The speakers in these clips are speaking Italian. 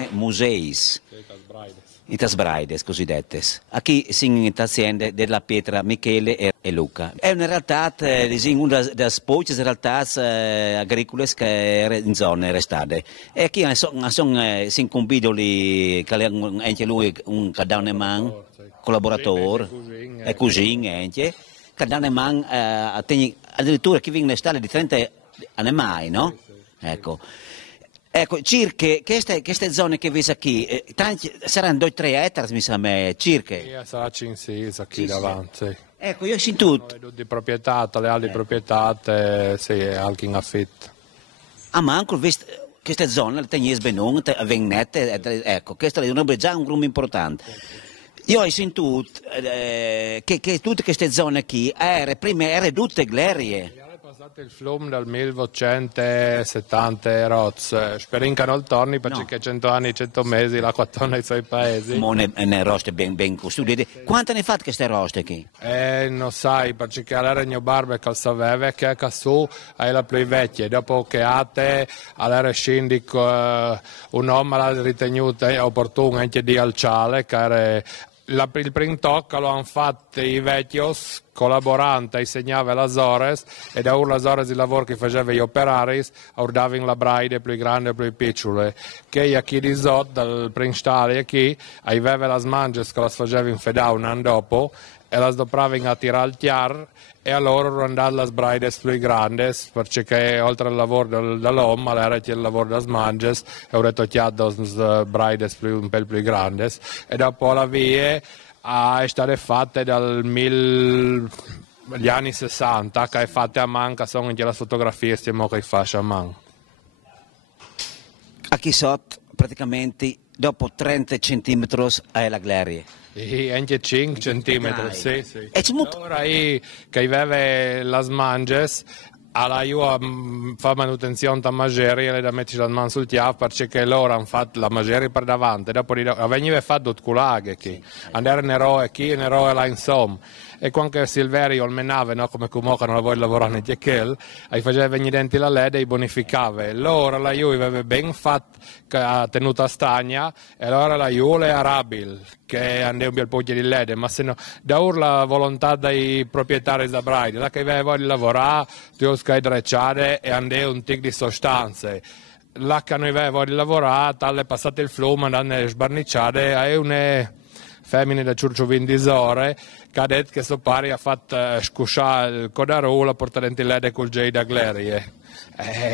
zone museis. Itas braides cosiddette. Qui sono aziende della Pietra, Michele e Luca. È una realtà, una delle poche realtà agricole che è in zone restate. E qui sono incumbidoli, anche lui un cadauneman, collaboratore, e cugino anche, cadauneman, addirittura chi viene in estate di 30 anni mai, no? Ecco. Ecco, circa queste zone che vedi qui, saranno 2-3 ettari, mi sembra, circa? Sarà 5 qui davanti. Sì. Ecco, io sento tutto. Di proprietà, le altre proprietà, sì, anche in affitto. Ah, ma anche queste zone, le tenies benone, vengnette, ecco, questo è già un gruppo importante. Io ho sentito che tutte queste zone qui prima erano tutte glerie. Il flum dal 1870 roz, spero che non torni perché 100 anni, 100 mesi l'acqua torna ai suoi paesi. Ma ne roste ben costruite. Quanto ne fate queste roste qui? Non sai, perché all'era mio barbe che sapeva che su è la più vecchia, dopo che all'era scindico un uomo l'ha ritenuta opportuno anche di alciare, che era il primo tocco lo hanno fatto i vecchios collaboranti insegnava le Azores e da le Azores il lavoro che faceva gli operari ordavano la braide più grande e più piccole che qui di sotto dal primo stale qui aveva le smanges che le faceva in fedà un anno dopo e le dopravano a tirare al tiar e allora andare le braide più grandi perché oltre al lavoro dell'uomo era il lavoro delle smanges e ora tocchiato le braide un po' più grandi e dopo la via è state fatte dagli anni 60 che è fatte a mano che sono anche le fotografie che faccio a mano. A chi sotto praticamente dopo 30 centimetri è la glerie. E anche 5 centimetri, sì. E ora che aveva le smanges alla io fa manutenzione da maggiori e le da mettere la mano sul tiaf perché loro hanno fatto la maggiori per davanti dopo veniva fatto due culaghe qui andare in eroe qui in eroe là insomma e quando Silverio il menave no, come comunque non la vuole lavorare in Tiechel faceva venire dentro la lede e bonificava loro la io aveva ben fatto che ha tenuto a stagna e allora la io è arabil che andava un bel po' di lede ma se no da ora la volontà dei proprietari da Braide la che aveva voglia di lavorare tu stai drecciare e andava un tic di sostanze la che non aveva voglia di lavorare tale passato il flume andando a sbarnicciare è una femmine da Ciurciovin di Zore che ha detto che suo pari ha fatto scusciare il codarola portare dentro il lede col J da Glerie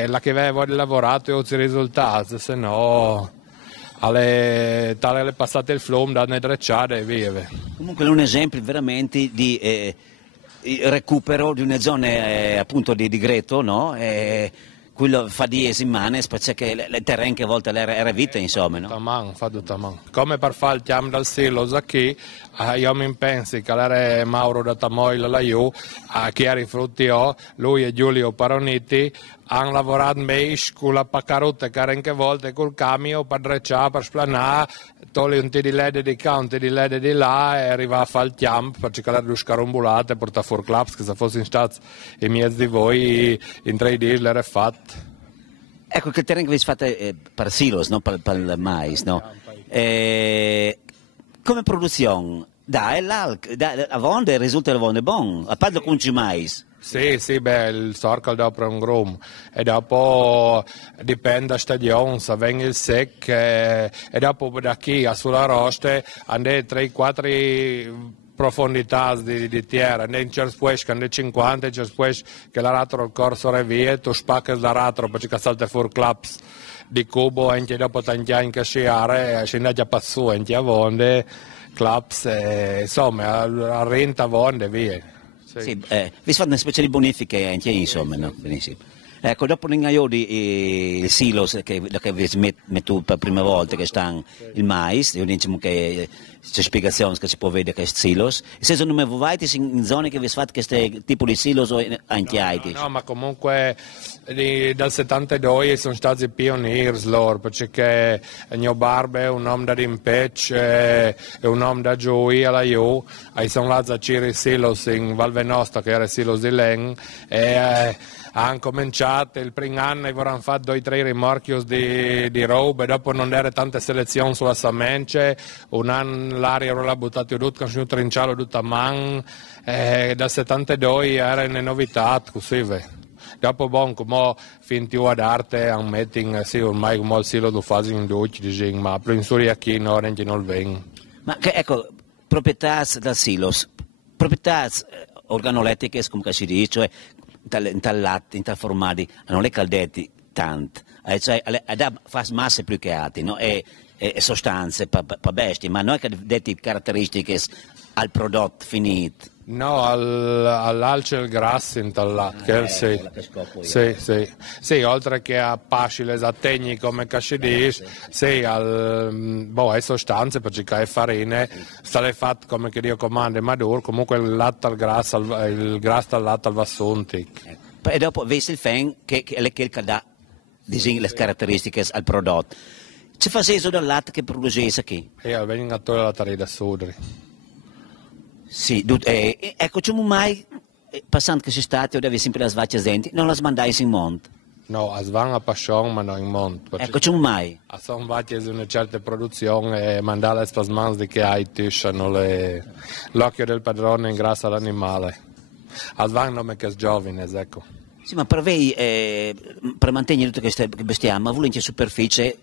la che aveva voglia di lavorare e i risultati se no tale è passato il flume da ne drecciare e vive comunque è un esempio veramente di recupero di una zona appunto di Greto no? Quello fa 10 mani perché il terreno che a volte era vita insomma no? Fa tutto a mano come per fare il chiamo dal silos qui io mi penso che era Mauro da Tamoil la Iu a chi era i frutti lui e Giulio Paroniti hanno lavorato meglio con la paccarotta che era anche volte col camion per drecciare per splanare togli un tiro di lede di qua un tiro di lede di là e arriva a fare il chiamo perché era due scarambulate e porta fuori claps che se fosse in stati in mezzo di voi in 3 giorni l'era fatto. Ecco che il terreno che vi fate per silos, no? per il mais, no? Come produzione, a volte risulta buono, a parte con il mais. Sì, beh, il sorcal dopo è un grum e dopo dipende da stagione, se viene il sec e dopo da qui a sulla roste andare 3-4 profondità di terra, in certi puoi che 50, in certi puoi che l'aratro il corso revie, tu spacchi l'aratro perché salta fuori claps di cubo e dopo tanti anni che sciare e scende già passù e a vonde claps insomma a renta a vonde via. Sì, vi fate una specie di bonifiche anche insomma, no? Benissimo. Ecco, dopo il silos che vi metto per la prima volta che sta il mais, io diciamo che c'è spiegazione che si può vedere che è silos, e se sono mai vai in zone che vi fate questo tipo di silos o anche altri? No, ma comunque dal 72 sono stati pionieri loro, perché il mio barbe è un uomo da Rimpec e un uomo da Gioia alla Iu, e sono là a Ciri silos in Val Venosta che era silos di Len e hanno cominciato portato il primo anno e vorranno fare 2 o 3 rimorchi di roba, e dopo non era tante selezioni sulla Samence, un anno l'aria era buttata tutto, con un trincialo tutto a man, da 72 era una novità, così dopo come finti ad arte a un meeting, sì, ormai come il silo lo fanno in tutti, ma più in Suria qui non vengono. Ma ecco, proprietà da silos, proprietà organolettiche, come si dice, cioè in tal latte, in tal formati, non le caldetti tanto, cioè fa masse più che altri, no? E sostanze per bestie, ma non è che detti caratteristiche al prodotto finito. No, all'alce il grasso in tal latte, sì, oltre che a pasci le sattegni come cascidis, sì, ai sostanze, perché è farine, sale fatto come che Dio comanda, maduro, comunque il latte al grasso, il grasso al latte al vassunti. E dopo vedi il fen che dà le caratteristiche al prodotto. Ci facesse dal latte che producesse qui? E vengono a togliere la tarina da sudri. Sì, ecco, c'è mai, passando che c'è stato, dove sempre le svacce denti, non le mandai in monte? No, a Svan a Pascion, ma non in monte. Ecco, c'è mai? A San Vacche è una certa produzione e mandare le spasmans di che hai tisciano l'occhio del padrone ingrassa l'animale. A Svan non è che è giovane, ecco. Sì, ma per mantenere tutte queste bestiame, ma volete in superficie,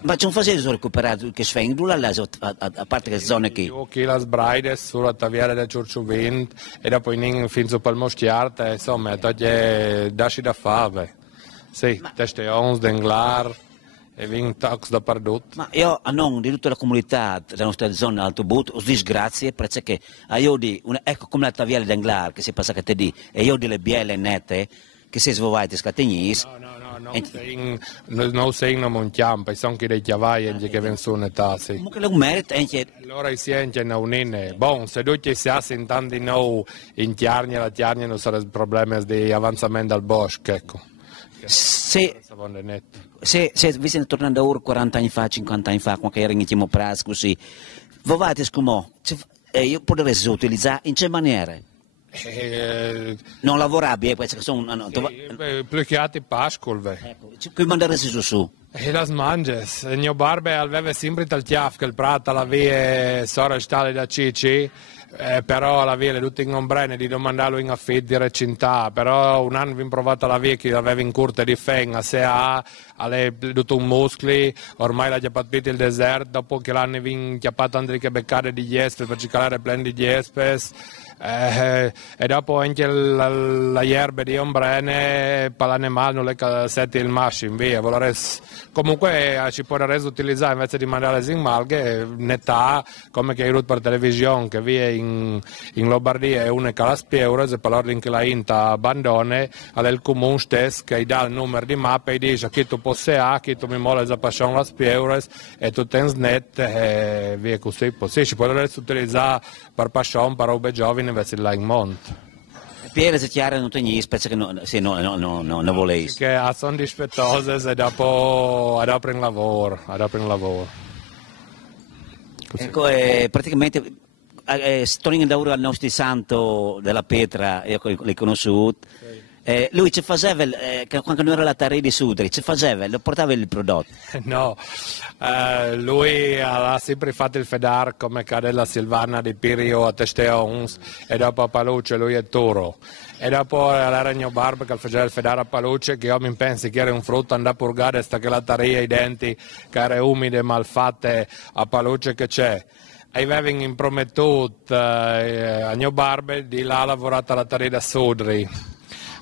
ma c'è un faseso recuperato che sfendo, a parte che zone qui. Io che la sbraides sulla taviera del Ciurciuvint e dopo in fin su palmostiarte, insomma, toglie dasci da fave. Sì, teste 11 d'englar e vin tax da perdut. Ma io a nome di tutta la comunità della nostra zona Alto But, us disgrazie perché io ecco come la taviera d'englar che si passa che te di e io di le biele nette che si svolvate scategnis. Non sei non montiamo, sono che dei chiavai che vengono tassi. Comunque lo merita anche. Allora si è non è. Bon, se tutti si assentan di nou in Tiarnia, la Tiarnia non sarà problemi di avanzamento al bosco, ecco. Se vi siete tornando a ora 40 anni fa, 50 anni fa, quando ero in Prazo così, voi come io potrei utilizzare in che maniera? Non lavorabile, perché sono più che altri pascoli. Ecco, come mandare su? E las manges. Il mio barbe aveva sempre il tiaf che il prata la via sora stale da Cici. Però la via le tutte in ombrene di domandarlo in affitto di recintà, però un anno vi provato la via che aveva in curte di fenga, se ha tutto un muscoli, ormai l'ha chiappato il deserto, dopo che l'hanno chiappato anche che beccare di Jespes per ciclare pleni di Jespes, e dopo anche la erba di ombrene per l'animale non le cassetti il massimo, via, comunque ci può utilizzare invece di mandare in malghe, netà come che è per televisione che via in Lombardia è unica la spiegura, se per l'ordine che la inta abbandone, al comune stesso che dà il numero di mappa e dice chi tu possea, chi tu mi mola la passione la spiegura e tu tens net e via così, sì, ci può utilizzare per passione, per robe giovani invece di là in monte. Piere se chiara non tegni, specie che non volevi. Che sono dispettose e dopo in lavoro, Così. Ecco, praticamente tornando da ora al nostro santo della Petra, io l'ho conosciuto, lui ci faceva, quando non era la Tarì di Sudri, ci faceva, lo portava il prodotto? No, lui ha sempre fatto il fedar come Cadella Silvana di Pirio a Testeons e dopo a Paluce lui è Toro. E dopo l'Aragno Barba che faceva il fedar a Paluce che io mi pensi che era un frutto andare a purgare sta che la taria i denti che era umide e malfatte a Paluce che c'è. E avevano impromettuto a mio Barbe di là lavorata la taria da Sudri.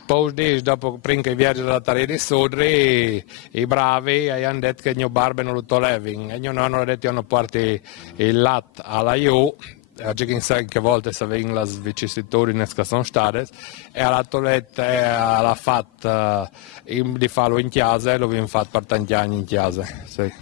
Poi dopo prima che viaggio dalla taria di Sudri i bravi hanno detto che il mio barbe non lo tolevano e il mio nonno ha detto che hanno portato il latte alla Iu che volte si avevano le vicissitudini che sono state e alla toletta e alla fatta di farlo in chiesa e lo abbiamo fatto per tanti anni in chiesa, sì.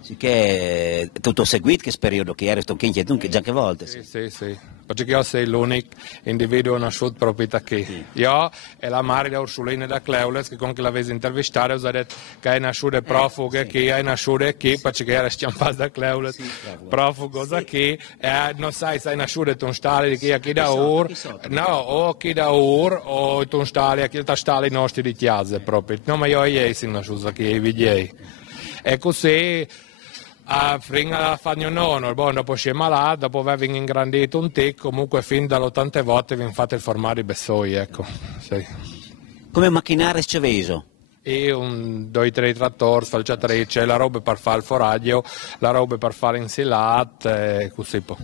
Sì che tutto seguito che periodo che era sto che già che volte? Sì. perché io sei l'unico individuo nasciuto proprio qui. Sì. Io e la Maria Ursulina da Cleules, che con chi l'avete intervistato, ho detto che è nasciuto profugo qui, è nasciuto qui, perché era scampato da Cleules, profugo qui, e non sai se è nasciuto un stale di chi da ur, no, o chi da ur, o un stale, chi da stale nostri di chiase proprio. No, ma io sono nasciuto qui, i vigliei. E così, prima fanno nonno, dopo si è malato, dopo aveva ingrandito un tic, comunque fin dall'80 volte vi fate il formato di Bessoi, ecco. Sì. Come macchinare sceveso? E un 2-3 trattori, falciatrice, la roba per fare il foraggio, la roba per fare insilat, così po'.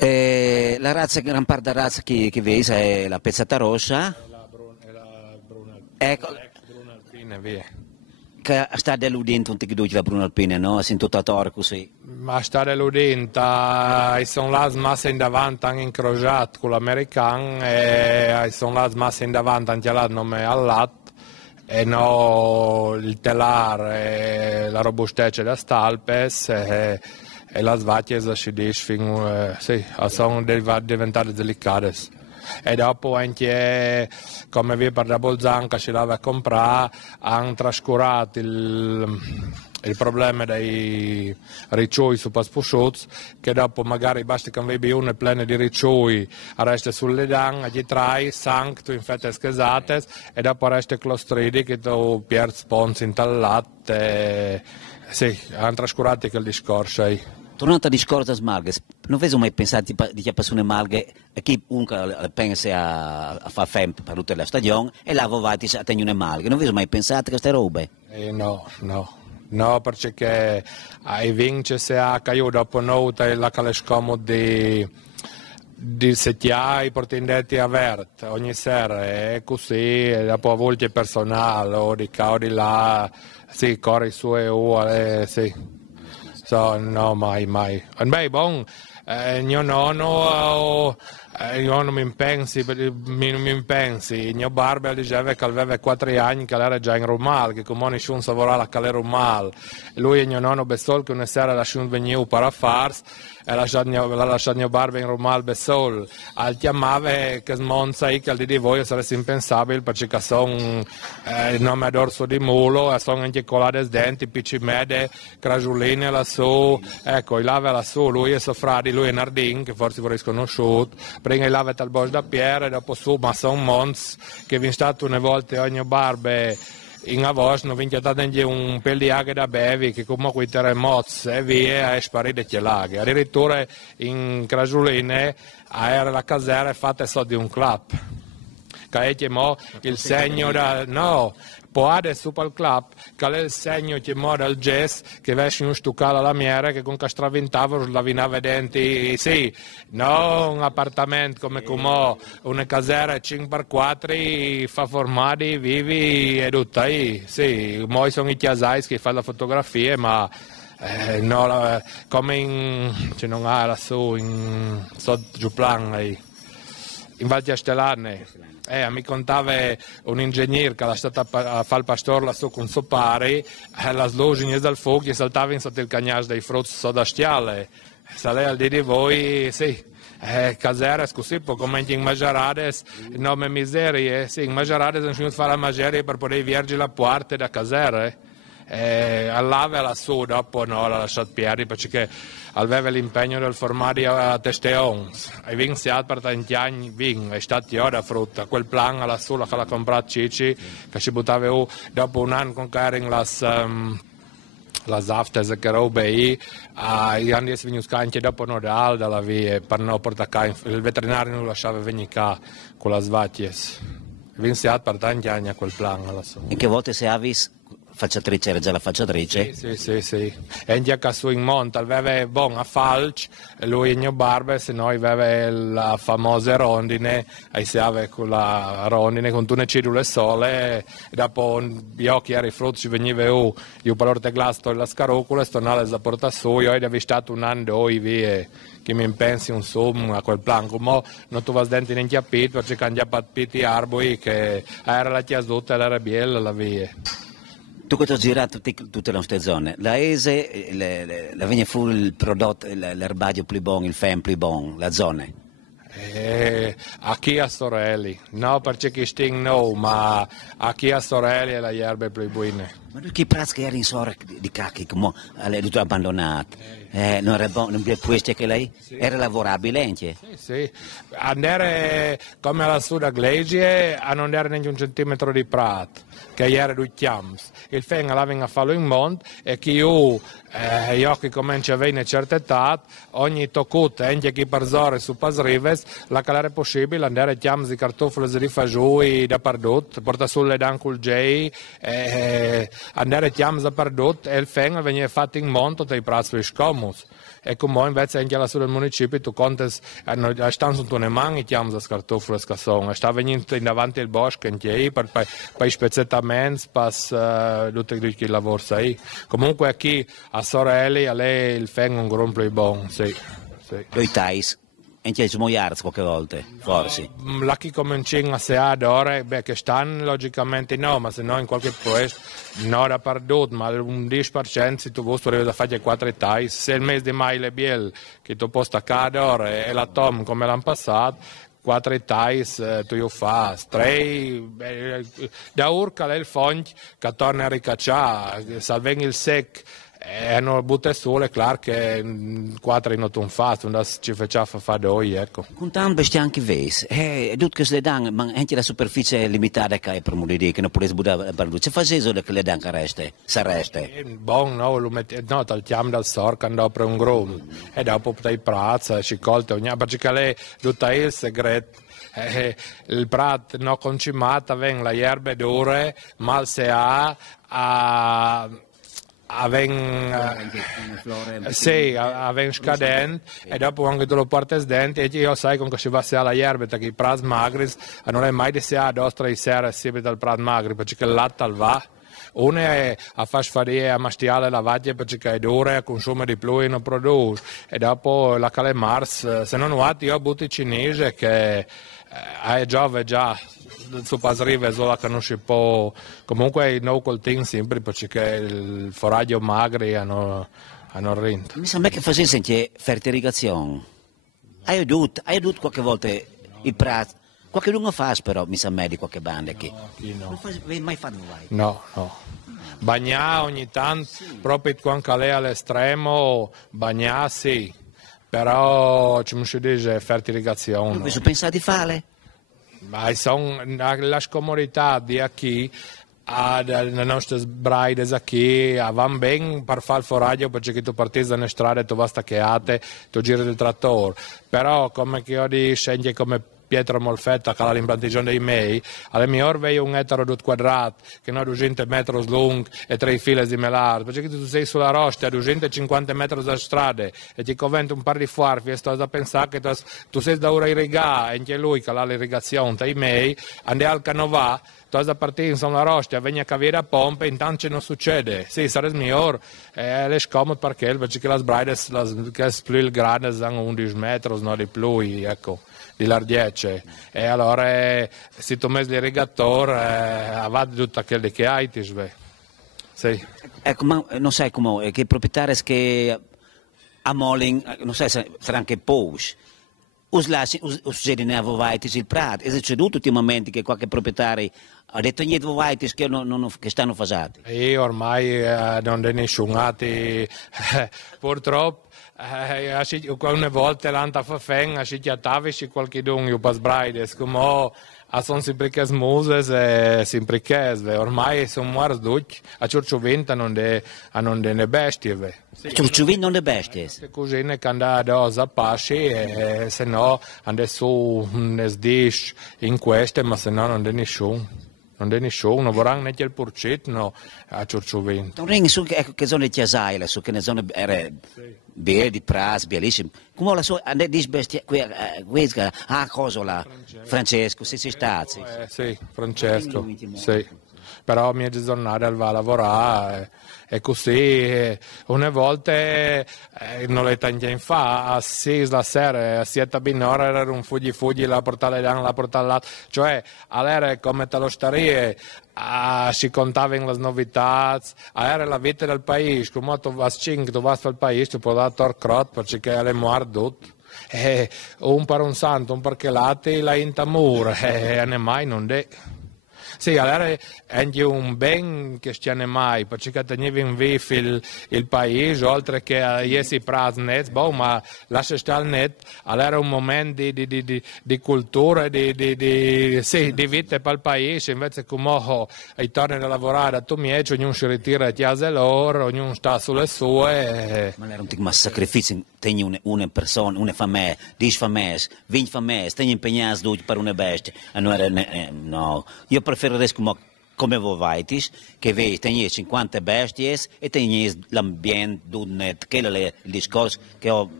La razza, gran parte della razza che vedi è la pezzata rossa. La bruna, ecco. Bruna alpina, via. Che sta deludendo un tic la bruna alpina, no? Si intotatore così. Ma sta deludendo, sono là smasse in davanti anche incrociate con l'americano e sono là smasse in davanti anche là nome allat e no il telar, la robustezza da stalpes e la svacchia si dice sì, sono diventate delicate. E dopo anche come vi per la Bolzan che ci l'aveva comprare hanno trascurato il problema dei ricciui su Pasposciuz, che dopo magari basta che avevi uno pieno di ricciui resta sulle dan, gli trai, sancto in fette schesate e dopo resta clostridi che tu perdi sponsor in tal latte, sì, hanno trascurato quel discorso. Tornando al discorso delle malghe, non avete mai pensato di che persone malghe chi comunque pensa a fare femp per tutta la stagione e lavorate a tenere una malghe, non avete mai pensato a queste robe? No, perché ai vince se ha caio dopo nota la calescomo di settiai portindetti aperti ogni sera e così e dopo a volte personale o di qua o di là, sì, corri su e ore, sì. So, no, mai. Beh, buon, mio nonno mi pensi, mio barba diceva che aveva 4 anni che era già in Rumal, che come nessuno lavorava a Rumal. Lui e mio nonno Bessol che una sera lasciano venire per affars e lasciato mio barba in Rumal Bessol. Al chiamava che smonza che di voi sarebbe impensabile perché sono il nome d'orso di mulo e sono anche colate denti, picci mede, cragioline lassù, ecco, il lava lassù, lui e suo frate, lui e Nardin, che forse vorrei sconosciuto. Prima il lava al Bosco da Pierre, dopo su, ma sono Mons, che vi è stato una volta ogni barbe in agosto, non vi è dato un pel di acqua da bevi, che comunque i terremoti e via, e sparite le laghe. Addirittura in Crasuline era la casera fatta solo di un clap. Che è il segno da... No, può adesso per il club, che è il segno che muore il jazz, che vesce un stuccale alla miera, che con castraventavo la vinava denti, sì, no un appartamento come una casera 5x4, fa formati, vivi e tutto ahí, sì, poi sono i chiasai che fanno le fotografie, ma... no, come in... Cioè non ha lassù, in... sotto Giuplan, in Val Castellane. Mi contava un ingegnere che era stato a fare il pastore lassù con suo pari, la slugine dal fuoco e saltava in sotto il cagnaggio dei frutti da stiale. Se lei al di voi, sì, casere, così, come in Magerades, nome miserie, sì, in Magerades non sono fare la mageria per poter viergi la porta da casere. All'ave lassù dopo no, l'ha lasciato piedi perché aveva l'impegno del formare a Testeons e vinse per tanti anni è stato io da frutta quel plan lassù che l'ha comprato Cici che ci buttava dopo un anno con Kering la zafte che robe gli anni si venuti anche dopo Nodal dalla via per non portare il veterinario non lasciava venire qua con la svatties vinse per tanti anni a quel plan lassù. In che volte se avis facciatrice, era già la facciatrice? Sì. E in su in monte, aveva bon a Falch, lui e mio barba, se noi aveva la famosa rondine, e si aveva con la rondine con tutte le cellule sole, e dopo gli occhi era i frutti, ci veniva io per l'orteglasto e la scarocola, e tornava a portare su, io avevo stato un anno due via, che mi pensi un sommo a quel plan, come non tu vas dentro in chiappito, perché hanno già patito gli arbori, che era la chiasuta e era bella la via. Tu che hai girato tutte le nostre zone, la Ese, la viene fuori il prodotto, l'erbaggio più buono, il fen più buono, la zona? A chi a Sorelli, no perché chi sting no, ma a chi a Sorelli è la erba più buona. Ma tu che prezzo che era in sora di cacchi, come l'hai tutto abbandonato? Non era buono, non più questo che lei? Sì. Era lavorabile anche? Sì, sì. Andare come alla Suda Glegie a non andare neanche un centimetro di prato, che era due chiams. Il feng l'aveva a farlo in monte e chi io che comincia a avere una certa età, ogni toccuta, anche chi per zore su Pasrives, la calare possibile andare a chiams di cartofoli di fagioli da perdut, porta sulle dan col J, andare a chiams da perdut e il feng veniva fatto in monte dai prezzi scomodi. E come invece anche alla del municipio tu conti stanno su una mano e chiami le cartofole che sono sta venendo davanti al bosco anche per i spezzattamenti per tutti i lavori sai comunque qui a Sorelli a lei il feng un gran più buono sì sì doi tais anche ci muoiarsi qualche volta forse la chi cominciano a se ad ora beh che stanno logicamente no ma se no in qualche posto no da perduto ma un 10% se tu vuoi da fare 4 tais se il mese di mai le biel che tu posta cada ora e la tom come l'anno passato 4 tais tu io fa 3 da urca il fond che torna a ricacciare salven il sec e non butta sole, claro che 4 non un fatto, non ci facciamo fare doi, ecco. Contan besti anche ves, tutto che se le danno, ma anche la superficie è limitata che è per morire, che non potete buttare per lui. C'è faceso che le danno che resta, se resta? Buon, no, no, tagliamo dal sorco, andò per un grum, e dopo per i prazzi, ci colte ogni, perché lei è tutto il segreto. Il prato non concimato, vengono le erbe dure, mal se ha avven scadente e dopo anche tu lo porti dentro e io sai con che si va a la erba perché i prati magri non è mai di se a dostra di sera sempre dal prato magri perché il latte va uno è a far fare a mastiare la vaglia perché è dura consuma di più e non produce e dopo la cale mars se non guardi io butto i cinese che è già su Pasrive solo che non si può comunque no col team sempre perché il foraggio magri hanno rento mi sembra che facesse anche fertilizzazione hai aiutato qualche volta i prati qualche lungo fa però mi sembra di qualche banda che no. Non mai fatto mai no bagnare ogni tanto proprio quando lei all'estremo bagnare sì però ci si dice fertilizzazione questo pensa di fare? Ma sono la scomodità di qui le nostre sbraide qui vanno bene per fare il foraggio perché tu parti da una strada e tu vai stacchiate tu giri il trattore però come che io dico anche come Pietro Molfetta che ha l'implantazione dei mei alle mie orve un ettaro quadrato che non ha 200 metri lungo e 3 file di melar perché tu sei sulla rosta a 250 metri da strada e ti convento un par di farfi e sto a pensare che tu sei da ora irrigare e anche lui che ha l'irrigazione dai mei ande al canovà tu hai da partire sulla rosta vieni a cavare a pompa intanto non succede sì sarebbe migliore è scomodo perché le sbraide che più grandi sono 11 metri non di più ecco di larghezza e allora se tu metti l'irrigatore avanti tutto quello che hai ti svegli sì. Ecco ma non sai come che proprietari che a Molin non sai se sarà anche Pouch usare ne avovaitis il prato è succeduto ultimamente che qualche proprietario ha detto niente avovaitis che stanno facendo io ormai non è nessuno purtroppo una volta l'anta fa feng si chiatavi si qualche don io pas braides come sono sempre che smuse e sempre che ormai sono muars duc a ciurcioventa non ne bestie ciurcioventa non ne bestie le cugine che andano a pasci e se no andano su ne sdish in queste ma se no non è nessuno non è nessuno, vorranno neanche il porcetto no, a ciurcioventa non è su che sono le chiasaie su che ne sono di pras bellissimo come la sua dice bestia questa cosa là Francesco se si sta sì Francesco sì però mia giornata va a lavorare e così una volta non le tanti in fa a 6 la sera a 7 binora era un fuggi la portale là la portale là cioè all'era come te lo starie si contavano le novità, era la vita del paese, come tu vas al paese, tu puoi dare crot perché è morto. Un per un santo, un perché lati la intamura, ne mai non è. Sì, allora è anche un ben che stiane mai, perché tenevi in vivo il paese, oltre che a essi praznet, ma lascia stare net, allora era un momento di cultura, di vita per il paese, invece come torni a lavorare a Tomieci, ognuno si ritira a casa loro, ognuno sta sulle sue. Ma era un sacrificio, tieni una persona, una famiglia, 10 famiglie, 20 famiglie, tieni impegnato per una bestia, no, io preferirei come voi vai, che vedi, tieni 50 bestie e tieni l'ambiente, che è il discorso che ho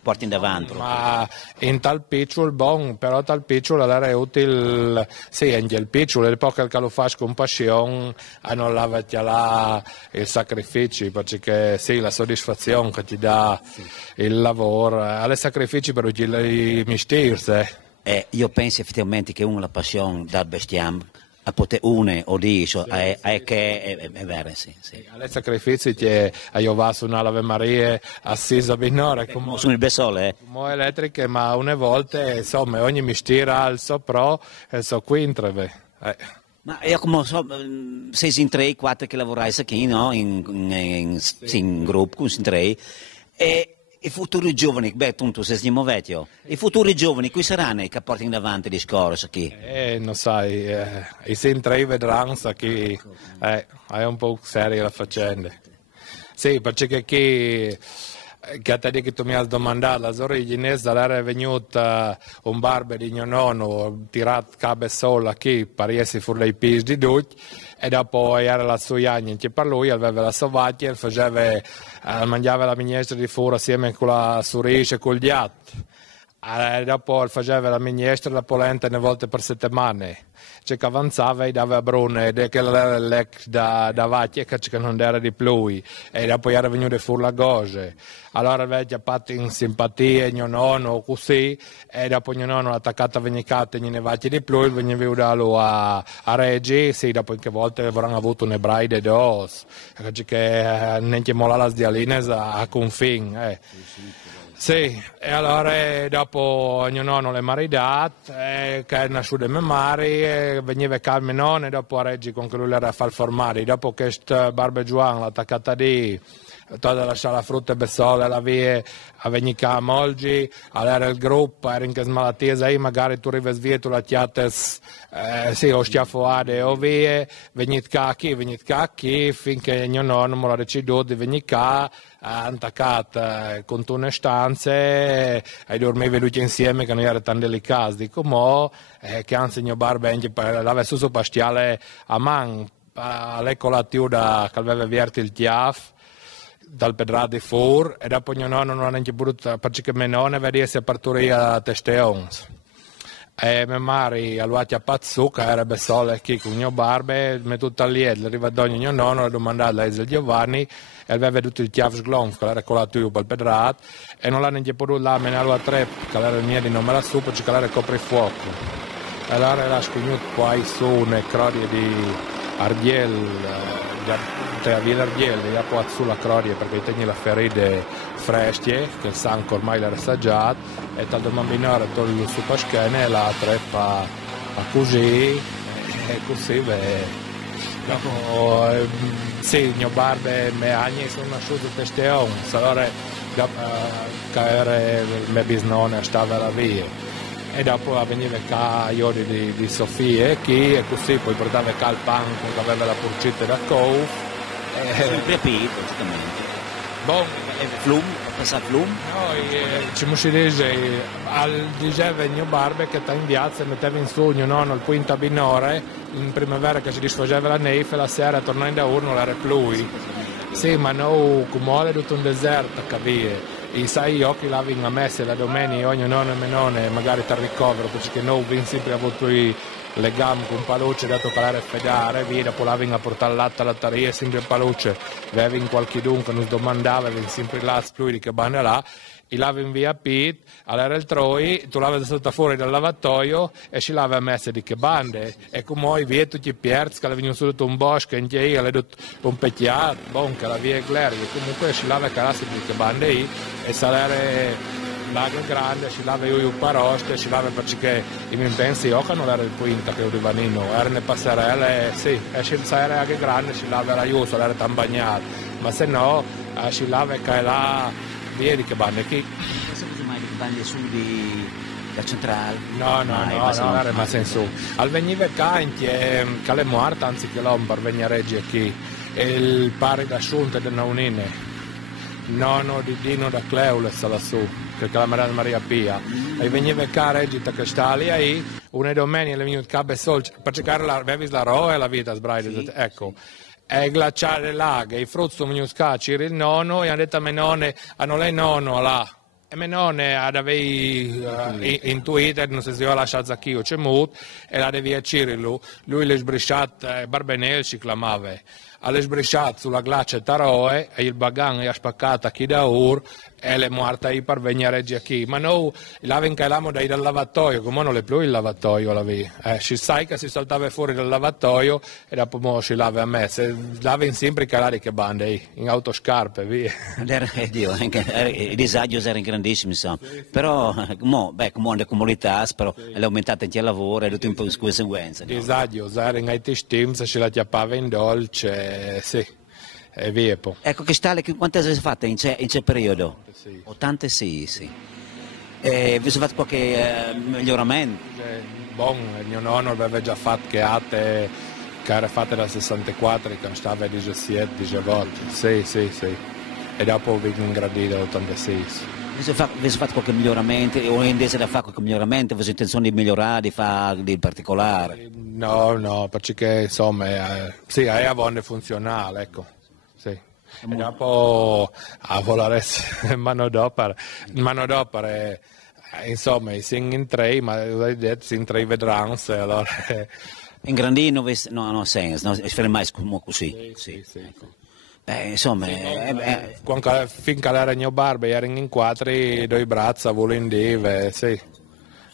porti in davanti. Ma in tal piccolo, però tal piccolo allora è utile, sì, anche il piccolo, e poi che lo fai con passione, non lavati là il sacrificio, perché sì, la soddisfazione che ti dà il lavoro, alle sacrifici per i misteri. Io penso effettivamente che la passione dal bestiame a poter une o dice che è vero, sì. Alle sacrifici che io vado su un'Ave Maria assisa binore come sono il besole come elettriche, ma una volta insomma ogni mistero al sopra e so qui Ma io come so, sei in 3-4 che lavorai qui, no? In gruppo, in 3 e i futuri giovani, tu sei vecchio, i futuri giovani, qui saranno che portano davanti il discorso qui? Non sai, i sintrei vedranno che è un po' seria la faccenda. Sì, perché che te che tu mi hai domandato, la origine era venuta un barbe di mio nonno, tirato cabe sola qui, pariesi fuori dai pisi di tutti, e dopo era la sua anni che per lui aveva la savaglia, mangiava la minestra di fuori assieme con la surice e col ghiaccio. Dopo faceva la minestra e la polenta una volta per settimane, cioè che avanzava e dava brune ed è che era l'ex da vacchia che non era di più e dopo era venuto fuori la gose, allora aveva fatto in simpatia mio nonno così e dopo mio nonno attaccato a venicate e ne vacchia di più veniva a Reggi, sì, dopo che volte avranno avuto un ebraide dos che neanche molla la sdialine a confin. Sì, e allora dopo mio nonno le maridato, che è nasciuto in memoria, veniva calmo nonno e dopo a Reggi con che lui era a far formare, dopo che sta barbegiuan l'ha attaccata lì, tutta lasciare la frutta e bessola, la via a venire a Molgi, allora il gruppo era in che smalattiesa e magari tu arrivi via, tu la chiates, sì, o stiafoade o via, venite qua qui, finché mio nonno mi ha deciso di venire qua, attaccato con una stanze e dormiva tutti insieme che non era tan delicato, dico mo, che anzi mio barbe l'aveva su pastiale a man, all'eccola tiuda che aveva verti il tiaf, dal pedrade fuori e dopo mio nonno non ha neanche potuto perché mio nonno aveva si partorire a testeons e mia madre all'uati a pazzucca era besole qui con mio barbe mi tutta lì arriva da mio nonno e domandava lei del Giovanni e aveva veduto il chiave sglonf che era con la tua per pedrade e non l'ha neanche potuto là menare a tre che era il mio di non me la su perché era coprifuoco e allora era scugnuto poi su una crorie di Ardiel a Villa Ardiel e poi sulla croria perché tenne la ferite fresche che il sangue ormai l'era assaggiato e tal bambino toglie su paschene e la treppa a così e così dopo sì, il mio barbe e mie anni sono nasciuti queste allora che era il mio bisnonno stava la via e dopo veniva qua io di Sofia e chi e così poi portava qua il pan che aveva la porcetta da cou sempre apito giustamente flum passare flum ci si dice diceva il mio barbe che sta in piazza metteva in su mio nonno il quinta binore in primavera che si disfaceva la neve e la sera tornando da urno era plui sì ma no come è tutto un deserto capire e sai io che lavi in messa la domenica ogni nonno e menone magari ti ricovero perché noi abbiamo sempre avuto i legami con paluce dato che l'era fedare via dopo lavi a portare latte alla taria sempre paluce avevi in qualche dunque non domandava avevi sempre là lui di che banda là i lavi in via Pit, allora il troi, tu lavi sotto fuori dal lavatoio e si lava a messe di che bande. E come via tutti i pierzi che la vengono sotto un bosco, in che le un pecchiato, bon, che la via è clear, comunque si lava a calassi di che bande e salare lago grande, si lava io un paroste, si lava perché i miei pensi io che non era il punta che io rivanino, erano le passerelle, sì, e se era anche grande si lava la io, era tan bagnato, ma se no si lava e cae là via di che bande qui. Non sapete mai di bande su da centrale? No, era ma senso. Al veniva canti e che le morte anziché l'uomo per venire a reggi qui, e il pari da Sciunta del Naunine. Nonno di Dino da Cleules lassù, che è la Maria Pia. E veniva a Regita che sta lì, una domenica le venuto cabe sol, per cercare avevi la roa e la vita sbraide, sì, ecco. E il glaciare là, che i frutti sono venuti scacciare il nonno, e hanno detto a me nonne, hanno lei nonno là. E me nonne avevi intuito, non so se io ho lasciato qui o c'è mut, e la devi accire lui le sbrisciate, Barbenel si chiamava. Alle sbrisciate sulla glace taroe e il bagan è spaccato chi da ur e le morta per venire a reggi qui. Ma noi l'avevamo cailamo dal lavatoio, come non è più il lavatoio la vi. Si sai che si saltava fuori dal lavatoio e dopo si lava a me. Se lava sempre calare che bande in autoscarpe, via. I disagi erano grandissimi, insomma. Però, come le comunità, però è aumentata anche il lavoro e tutto in conseguenza. I disagi erano ai testim, se la chiappava in dolce. Sì, e via poi. Ecco, che stale, quante sei fatte in quel periodo? 86, sì. E vi siete fatto qualche miglioramento? Bon, mio nonno aveva già fatto che era fatta dal 64, che stava a 17, 18, sì. E dopo vi ingradito dall'86. Vi siete fatto qualche miglioramento, o invece da fare qualche miglioramento, avete intenzione di migliorare, di fare di particolare? No, perché insomma, sì, è a buona funzionale, ecco, sì. E dopo a volare manodopera, insomma, si in tre, ma ho detto, si in tre vedranno, allora... In Grandino non ha senso, no? È mai così. Sì. Ecco. Insomma, finché era il mio barba, erano in quattro, due braccia, volendive, sì,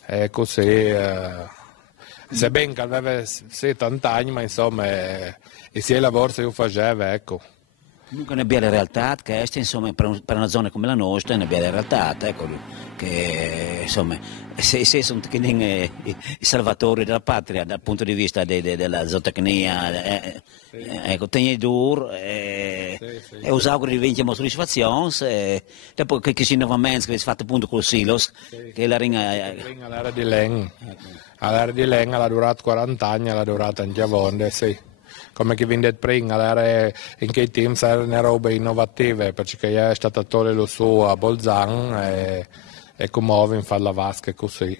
e così, sebbene che aveva 70 anni, ma insomma, e se il lavoro se io facevo, ecco. Comunque ne bella realtà, che insomma, per una zona come la nostra, è una bella realtà, ecco, che insomma, se sono i salvatori della patria dal punto di vista della zootecnia, ecco, tenere duro, e us auguro di vincere soddisfazione, e dopo che si nuovamente che si fatto appunto con il silos, che la ringa... All'era di Len, ha durato 40 anni, ha durato anche a Vonde, sì. Come che vi ho detto prima, in che team erano robe innovative, perché è stato togliere lo suo a Bolzan e come in fare la vasca così.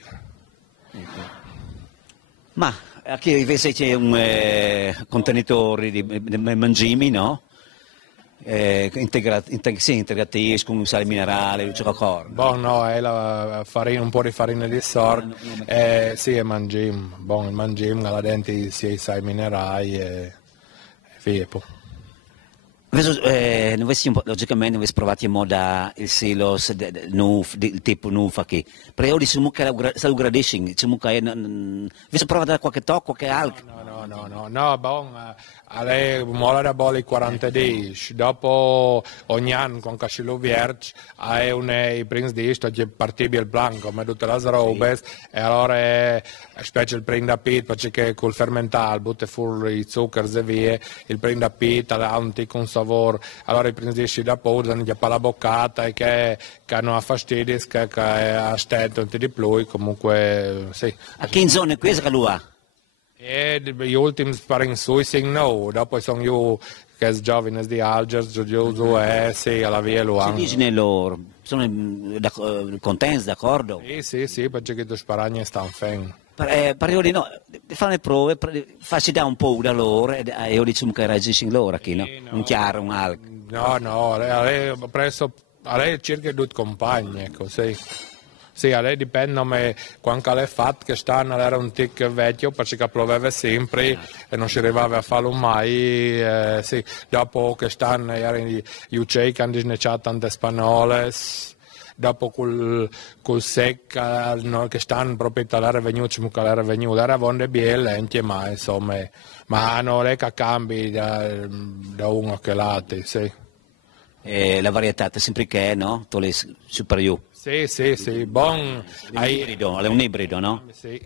Ma qui invece c'è un contenitore di mangimi, no? Integrativi con sale minerale, ciò che no, è la farina, un po' di farina di sorgo, sì, è mangim. Il mangim, la dente sia i sali minerali e via. Logicamente avete provato in modo il silos il tipo nufa che però io diciamo che la gradisci, diciamo che avete provato da qualche tocco, qualche altro? No, lei mola da bolle 40 giorni, dopo ogni anno con Cascillo Vierge è un prins di sto che partivi il blanco, ma tutte le robe e allora specie il prenda pit perché col fermentale butte fuori i zuccheri e via, il prenda pit ha un tic un sapore, allora i prins di dopo danno gli la boccata e che hanno fastidio, che a stento di più, comunque sì. A che zone questa che lui ha? Gli ultimi sparring sui no, dopo sono io che è giovane di Algers, Giugiuso e sì, alla via lo hanno. Si dice loro, sono contenti, d'accordo? Sì, perché tu sparagni stanno fen. Per di no, fare le prove, farsi da un po' da loro e io diciamo che reagiscono loro qui, no? Un chiaro, un altro. No, lei circa due compagni, ecco, sì. Sì, a lei dipende quando lei fatto che stanno, era un tic vecchio perché pioveva sempre e non si arrivava a farlo mai. Sì. Dopo che stanno, erano gli uccelli che hanno disnecciato tante spagnole dopo col secca che stanno proprio alla venuti, che era venuto, era vonde bielenti, ma insomma, ma non è che cambi da uno che l'altro, sì. La varietà è sempre che, no? Tu le superiore. Sì, buon. È un ibrido, no? Sì,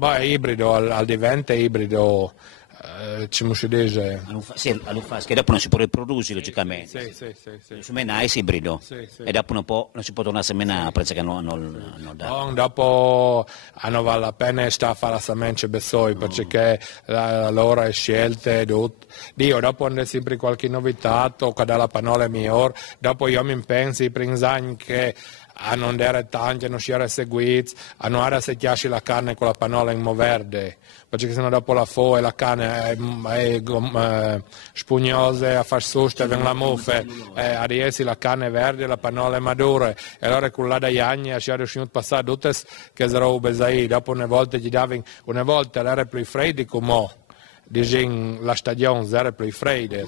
è ibrido, al diventa ibrido, come si dice? Sì, che dopo non si può riprodurre logicamente. Sì. Semenare è ibrido. Sì. E dopo un po' non si può tornare a semenare, perché non dà. Dopo non vale la pena stare a fare la semente besoi, perché loro è scelte tutto. Dio, dopo hanno sempre qualche novità, o che la panola è migliore, dopo io mi penso per che a non dare tanti, a non sciare seguiti, a non ora se chiasci la carne con la panola in verde, perché sennò dopo la fo e la carne è spugnosa, a far susta, vengono la muffe, a riessi la carne è verde e la panola è madura, e allora con la dagli anni a sciare riuscito a passare tutte che robe sai, dopo una volta gli davi, una volta era più freddo come diciamo, la stagione era più fredda,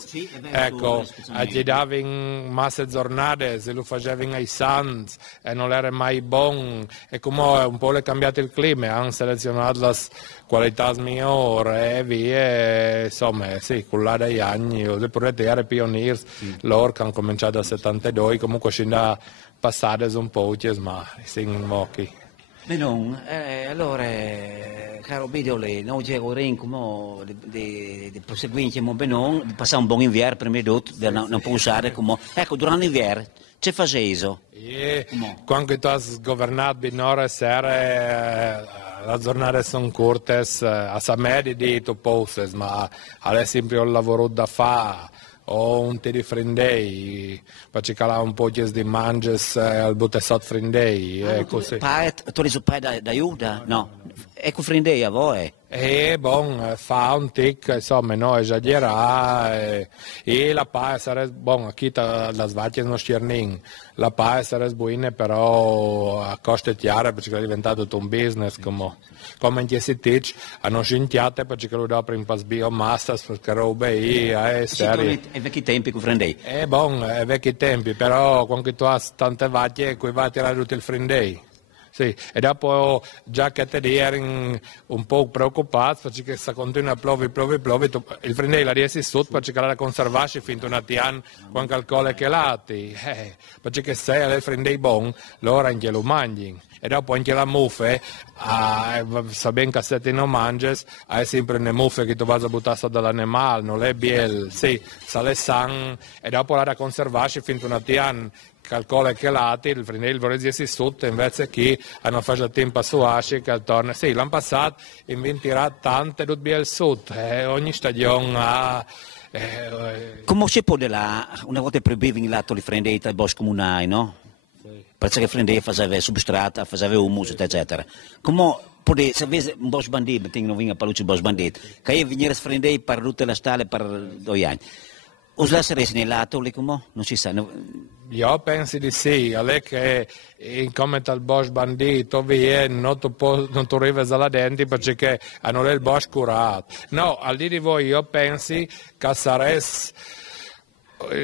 ecco, gli davi masse giornate, se lo facevano ai Sands e non era mai buono, e come un po' è cambiato il clima, hanno selezionato le qualità migliori e via, insomma, sì, con là degli anni, oppure era Pioneers, loro che hanno cominciato dal 72, comunque ci sono passate un po', ma sono pochi. Benon, allora, caro Bidoli, noi ci auguriamo di proseguire come Benon, di passare un buon inverno prima di tutto, di non usare come... Ecco, durante l'inverno, che facevi? Quando tu hai governato Binora e Sere, le giornate sono corte, a Samedi di tu poses, ma è sempre un lavoro da fare. O un te di frindei, perché là un po' di manges al buttessot frindei, così. Tu hai pai da Iuda? No, ecco frindei a voi. Fa un tic, insomma, no, esagerare, e la pae sarebbe, qui la svacchia non scernin, la pae sarebbe buona, però a coste chiare, perché è diventato tutto un business, come in questi tic, hanno scintiate, perché lo do prima per biomassa, perché robe è serie. È vecchi tempi che frindei? È vecchi tempi, però quando tu hai tante vacche, qui va a tirare tutto il frindei. Sì, e dopo già che te eri un po' preoccupato perché se continua a piove, il frindei la riesci sotto perché la conservassi fino a una tian con alcol che lati, perché se il frindei buon, allora anche lo mangi. E dopo anche la muffe, sa ben che se ti non mangi, hai sempre una muffe che tu vai a buttare sotto dall'animale, non è biel, sì, sa le sang, e dopo la conservassi fino a una tian calcola che lati, il frindei vorrei sotto, invece che hanno fatto tempo su asci che torna. Sì, l'anno passato inventerà tante tutto biel sotto, ogni stagione ha... Come si può dire una volta proibivi in lato i frindei dal bosco comunale, no? Perché il frindei faceva substrato, faceva humus, eccetera. Come può dire, se avesse un bosco bandito, non viene a palucci bosco bandito, che io venire a frindei per tutte le stalle per 2 anni. O lasceresti nel lato, come? Non si sa. Io penso di sì, è che in come tal bosco bandito non tu arrivi alla denti perché hanno il bosco curato. No, al di voi io penso che sarebbe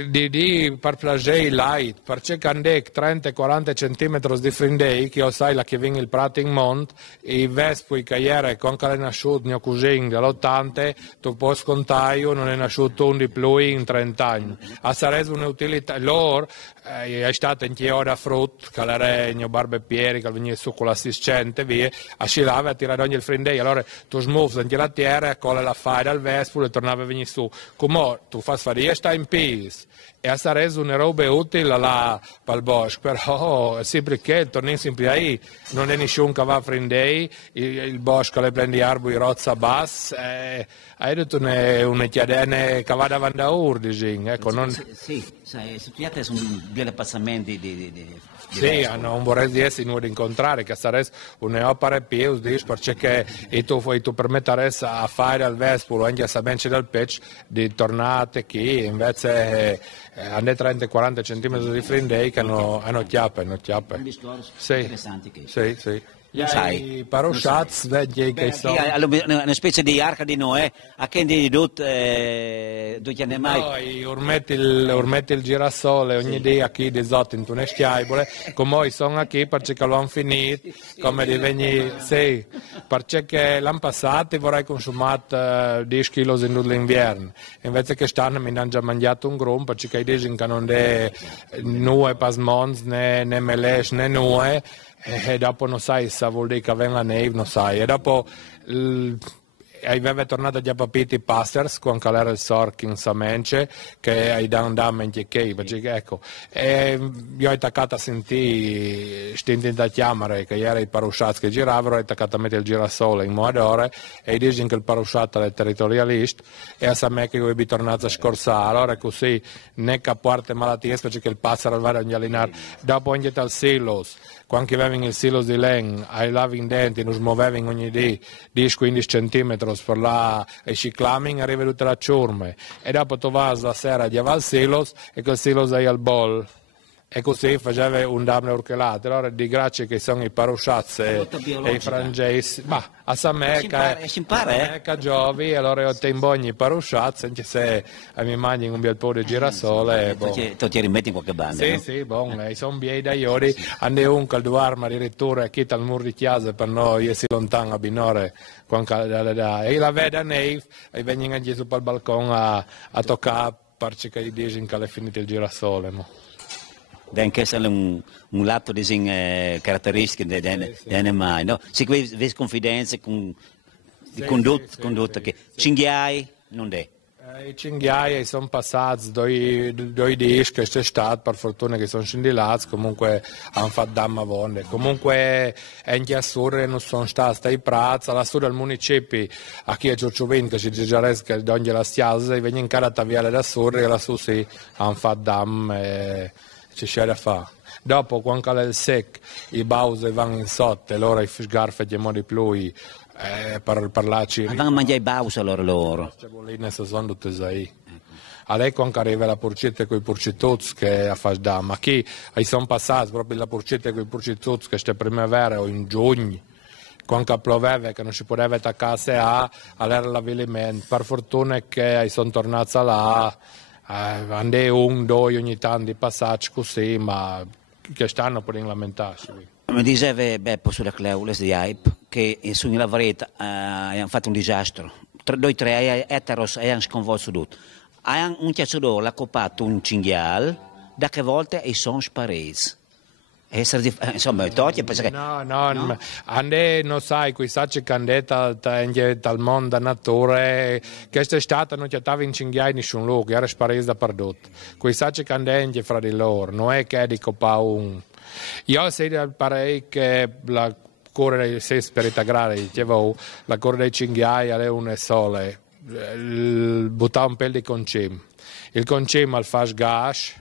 di per piacere light, perché quando 30-40 cm di frindei, che io sai la che viene il prato in mont, i vespi che ieri con che è nasciuto mio cugino dell'80, tu puoi scontare, non è nasciuto un di più in 30 anni. A sarebbe un'utilità, loro è stato anche io da frutto, che era il mio barbepieri, che veniva su con l'assistente, via, a scilare a tirare ogni il frindei, allora tu smuovi anche la terra, colla la fai dal vespo e tornava a venire su. Come tu fai fare, sta in piedi. E sarebbe una roba utile là per il bosco, però sempre che torni sempre ahí, non è nessuno che va a prendere, il bosco le prende arbori rozza bass, hai detto una chiadene che va davanti a urdi, ecco. Sì, studiate sono dei passamenti di sì, non vorrei essere in incontrare, che sarebbe un'opera più, perché tu permetteresti a fare al vespolo, anche a sabenci del pezzo, di tornare qui, invece hanno 30-40 cm di frindei che hanno chiappe. Un discorso interessante che... Sì. Non sai? I parusciats, vedi che sono... Una specie di arca di Noè, a che di due animali. No, urmetti il girasole ogni dia qui di sotto in tune schiaibole, come sono qui perché lo hanno finito, come diveni, sì, perché l'anno passato vorrei consumato 10 kg in l'inverno, invece che stanno mi hanno già mangiato un grum, perché dicono che non è nuove pasmons, né melesh, né nuove, e dopo non sai se vuol dire che venga neve, non sai, e dopo aveva tornato già papiti passers quando era il sorking samence che hai da andare che ecco e io ho attaccato a sentire stinti da chiamare che era i parusciati che giravano, ho attaccato a mettere il girasole in modo e dicono che il parusciato è territorialista e a me che io ho tornato a scorsare allora così ne caporte malattie perché il passero va a allenare dopo ogni tal silos quando avevano il silos di len ai lavi in denti non smuovevano ogni dì 10-15 centimetri per la ciclaming arriva tutta la ciurme e dopo tu vai la sera di al silos e quel silos è al bol e così faceva un damne urchelato allora di grazie che sono i parusciazzi e i frangesi ma a Sameca giovi allora io te imbogni i parusciazzi anche se mi mangi un bel po' di girasole tu ti rimetti in qualche banda sì no? sì bon sono biei da iori ande un che duarma addirittura chi al muro di chiesa per noi e si lontano a binore e la veda neve e vengono anche su al balcone a toccare perché dicono che è finito il girasole no? Anche è un lato di caratteristiche degli animali, no? Se qui vedi confidenza con condotta che cinghiai non è. I cinghiai sono passati due dischi che c'è stato, per fortuna che sono scendilati, comunque hanno fatto damma vonde. Comunque anche a Surre non sono stati ai prati, alla Surre al municipio, a chi è Giorgiovin, che si digeresca di ogni la stiasa, e vengono in cara taviale da Surre e la Susi hanno fatto damma. Ci c'è da fare. Dopo, quando è il sec, i bause vanno in sotto, e loro i sgarfe di di più per parlarci. Vanno a mangiare i bause allora loro. Le bolline sono tutte lì. A lei quando arriva la porcetta con i porcituzzi che a fare da, ma chi sono passati proprio la porcetta con i porcituzzi che sta primavera o in giugno. Quando pioveva che non si poteva attaccare allora l'avvilimento. Per fortuna che sono tornati là. Andai due ogni tanto di passaggi così, ma che stanno per lamentarsi. Mi diceva Beppo sulla Cleules di Hype che sulla lavoretta hanno fatto un disastro. 2-3 eteros hanno sconvolto tutto. Hanno un chiacciatore l'ha copato un cinghiale, da che volte sono spariti. Insomma, no, ande non sai, qui sa c'è candetta dal mondo natura, questa estate non c'è in cinghiai nessun luogo, era sparito dappertutto. Qui sa c'è candetta fra di loro, non è che di copa un. Io sei parei che la corre dei 6 sperita gradi, dicevo, la corre dei cinghiai è una sola, buttare un pelo di concim. Il concim al fa gas,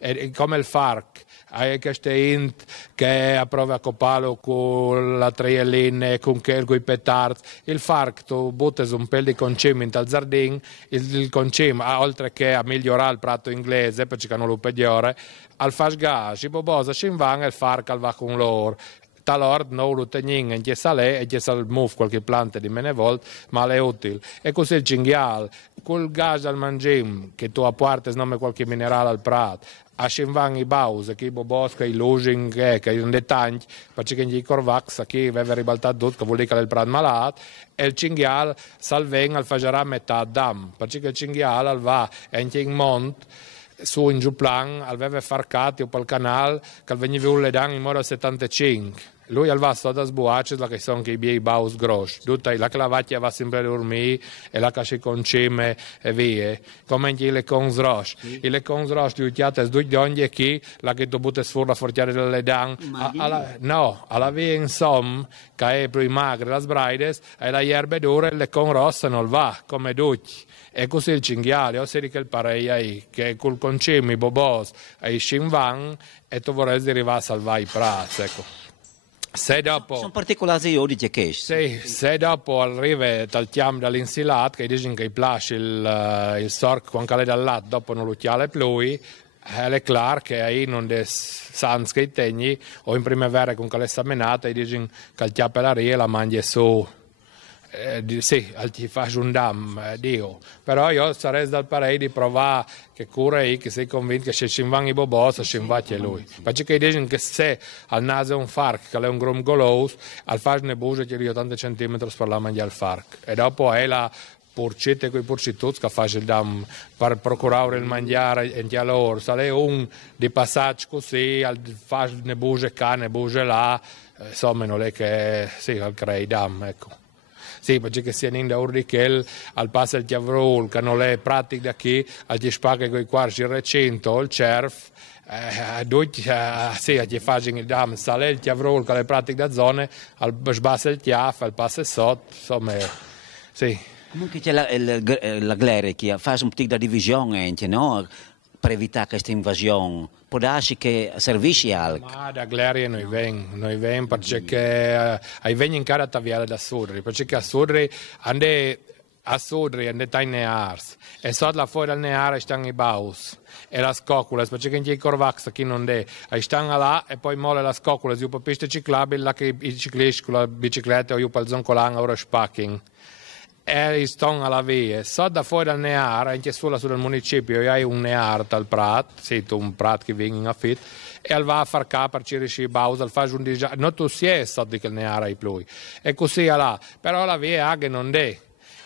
e come il farc. Hai queste int che approva a copalo con la triellina, con i petardi. Il farc, tu butti un po' di concim in tal giardino, il concim, oltre che a migliorare il prato inglese, perché non lo peggiore, al fasgas, i bobosa, si vanno e il farc al va con loro. Talord non lo teniamo in chiesa lei e chiesa il muff qualche pianta di menevolt, ma è utile. E così il cinghiale, col gas al mangim, che tu apporti nome qualche minerale al prato, a Scinvan i bause, che i bobosca, i losing, che i dettagli, perché i corvax, che aveva ribaltato tutto, che vuol dire che è il prato malato, e il cinghiale salven al fagerà metà dam, perché il cinghiale al va anche in monte, su in giù plan, aveva farcati o per il canale, che veniva un ledan in modo 75. Lui al va da sbuacci, che sono che i miei baus grossi, tutta la clavacchia va sempre a dormire e la casci con cime e via, come anche le cons roche. I le cons roche di utiate due donne qui, la che tu butti sfurla fortiare delle dan, no, alla via insomma, che è più magra, la sbraides, e la erbe dure, le con rosse non va, come tutti. E così il cinghiale, o se che il parei aí, che col concimi, i bobos, e i scinvan, e tu vorresti arrivare a salvare i prati, ecco. Se dopo, sono particolari io di che se dopo arriva dal tiam dall'insilat che dicono che piace il sorc quando è dal lato dopo non lo chiale più è chiaro che aí non è sans che tegni o in primavera con che sta menata e dicono che il chiappe la ria la mangia su sì, ti fa un dam, Dio. Però io sarei dal parere di provare che cura che sei convinto che se ci vanno i bobos, ci invaccia lui. Perché dicono che se al naso è un farc, che è un grom golos, al fare ne buge che io 80 centimetri per la mangiare il farc. E dopo è la porcette con i porcituzi che fa il dam per procurare il mangiare e loro. Se è un di passaggio così, al fare ne buge qua, ne buge là, insomma non è che sì, al crea i dam, ecco. Sì, perché sia in da Urdichel, al passo il Chiavrol, che non è pratico da qui, al ti spacca con i quarci recento, il cerf, sì, ti fa il dam, sale il Chiavrol, che è pratico da zone, al sbassa il Chiaf, al passo sotto, insomma, sì. Comunque c'è la glera che fa un po' di divisione, no? Per evitare questa invasione, può darsi che servisce anche? Ma da Gleria noi vengono perché vengono in cara a taviare da Sudri, perché a Sudri ande tai nears, e so la fuori dal neare stanno i baus, e la scocula, perché in i corvax chi non è, stanno là e poi molle la scocula, io per piste ciclabile, là che i ciclisti con la bicicletta o io per il zoncolan ora spacking. E stanno alla via, so da fuori dal near, anche solo sul municipio, hai un near dal Prat, sì, un Prat che viene in affitto, e al va a far capo per i baus, al fa un disagio, non tu si è so di che il near hai più, e così là, però la via è che non è.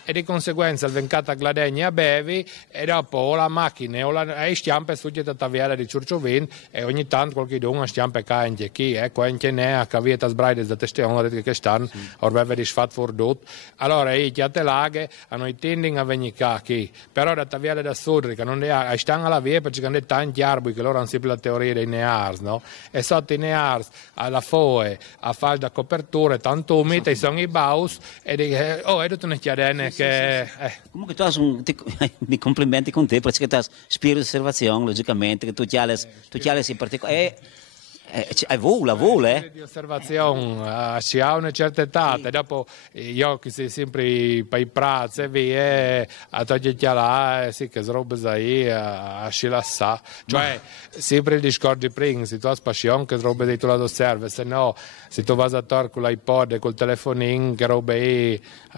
E di conseguenza il vencata gladegna a bevi e dopo o la macchina o la stampa succede a taviera di Ciurciovin e ogni tanto qualche dunga stampa ca anche chi ecco anche ne a cavieta sbraide da testione che stanno ormai vedi sfat fordut allora i chiate laghe hanno i tending a venire qui però da taviera da Sudri che non è stanno alla via perché hanno tanti arbori che loro hanno sempre la teoria dei nears no e sotto i nears alla foe a fare da copertura tanto umide sono i baus e dice oh è tutto una chiadene che comunque tu mi complimenti con te perché tu hai spirito di osservazione logicamente che tu ti hai in particolare vola di osservazione si ha una certa età e dopo io che sei sempre per i prazzi e via a toglierti là sì che roba sai a scilassà cioè sempre il discorso di prima se tu hai passione che roba di tu la serve se no se tu vai a torre con l'iPod e col telefonino che roba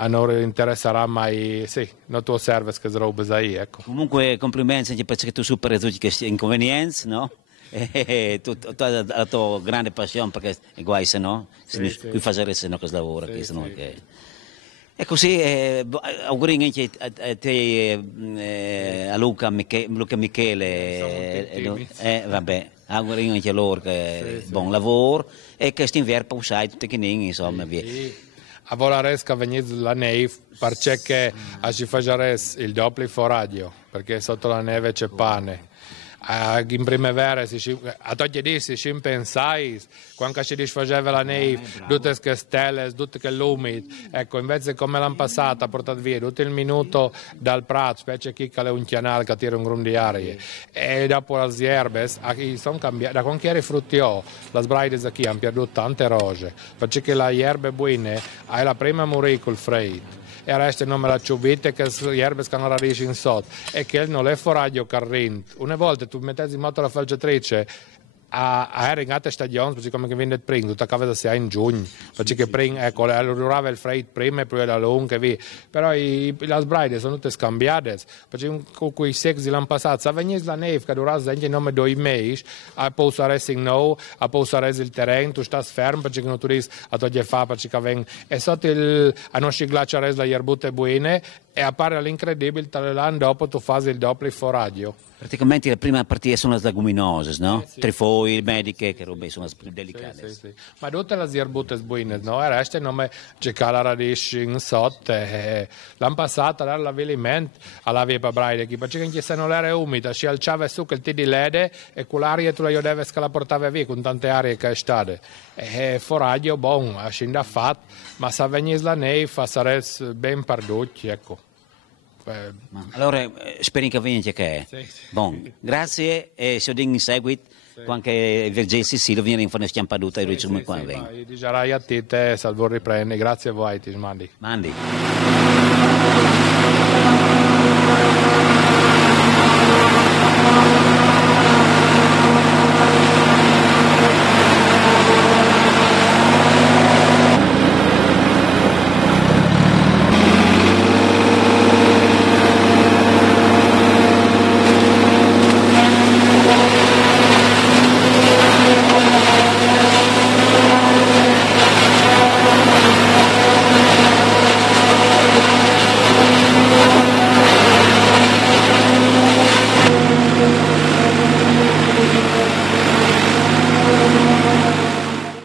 non interesserà mai sì non tu serve che roba sai ecco comunque complimenti anche perché tu superi tutti questi inconvenienti no? Tu hai la tua grande passione perché è guai se no qui fare se no che lavora e così auguri anche a te a Luca Michele vabbè auguri anche a loro che buon lavoro e che quest'inverno pausai tutti che insomma via a Volaresca venite la neve perché ci facciamo il doppio foraggio perché sotto la neve c'è pane in primavera a togliere di si pensai quando si disfaceva la neve tutte le stelle tutte che l'umido ecco invece come l'anno passato ha portato via tutto il minuto dal prato specie chi che è un chianale che tira un grum di aria e dopo le erbe sono cambiate da quando era fruttiò le sbraide qui hanno perduto tante rose perché le erbe buone hai la prima a morire col freddo e il resto non me la ciubite che le erbe che hanno radici in sotto e che non è foraggio carrente una volta tu mettessi in moto la falciatrice a ringate stagioni perché come che viene prima tutta casa si ha in giugno perché prima ecco durava il freddo prima e poi era lungo via però le sbraide sono tutte scambiate perché con quei sexi l'anno passato se venisse la neve che durava anche nome 2 mesi a posare in no a posare il terreno tu stai fermo perché non tu riesci a togliere fa perché vengono e sotto a non si glaciare le erbute buone e appare all'incredibile l'anno dopo tu fai il doppio foraggio. Praticamente la prima partita sono le leguminose, no? Sì. Trifoi, mediche, che robe sono più delicate. Sì. Ma tutte le erbute buone, no? E il resto non c'è la radice in sotto. L'anno passato era l'avvelimento alla via Braide, perché se non era umida, si alzava su che il tè di lede e con l'aria tu la devi che la portava via con tante arie che è state. E foraggio, buon, a scendere fatto, ma se venisse la neve, saresti ben perduti, ecco. Allora spero che venga che sì. Bon, grazie e se in seguito quando Vergesi si viene in fare schiampaduta e ricciamo qua venga. Dicerai a te salvo riprendi, grazie a voi ti mandi.